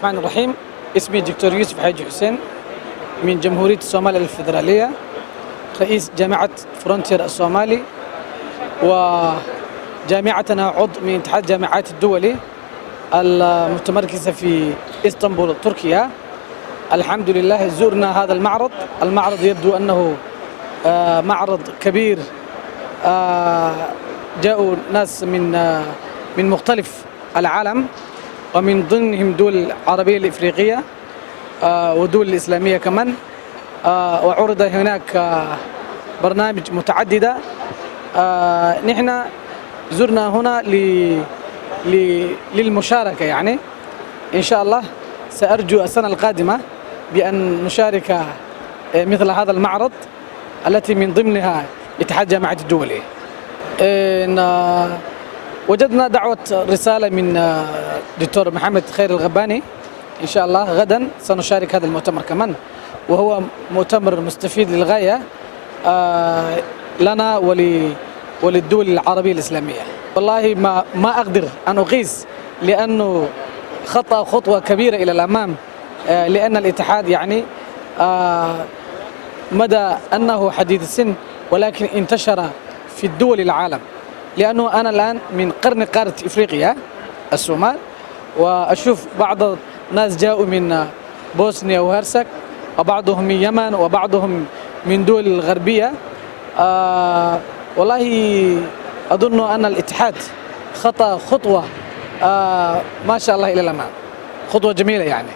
الرحمن الرحيم. اسمي دكتور يوسف حاج حسين من جمهورية الصومال الفيدرالية، رئيس جامعة فرونتير الصومالي، وجامعتنا عضو من اتحاد الجامعات الدولي المتمركزة في اسطنبول تركيا. الحمد لله زرنا هذا المعرض. المعرض يبدو أنه معرض كبير، جاءوا ناس من مختلف العالم، ومن ضمنهم دول العربية الإفريقية ودول الإسلامية كمان، وعرض هناك برنامج متعددة. نحن زرنا هنا للمشاركة، يعني إن شاء الله سأرجو السنة القادمة بأن نشارك مثل هذا المعرض التي من ضمنها اتحاد الجامعات الدولي. وجدنا دعوة رسالة من دكتور محمد خير الغباني. إن شاء الله غدا سنشارك هذا المؤتمر كمان، وهو مؤتمر مستفيد للغاية لنا وللدول العربية الإسلامية. والله ما أقدر أن أقيس، لأنه خطوة كبيرة إلى الأمام، لأن الاتحاد يعني مدى أنه حديث السن، ولكن انتشر في الدول العالم. لأنه أنا الآن من قارة إفريقيا الصومال، وأشوف بعض الناس جاءوا من بوسنيا وهرسك، وبعضهم من اليمن، وبعضهم من دول الغربية. والله أظن أن الاتحاد خطوة ما شاء الله إلى الأمام، خطوة جميلة يعني.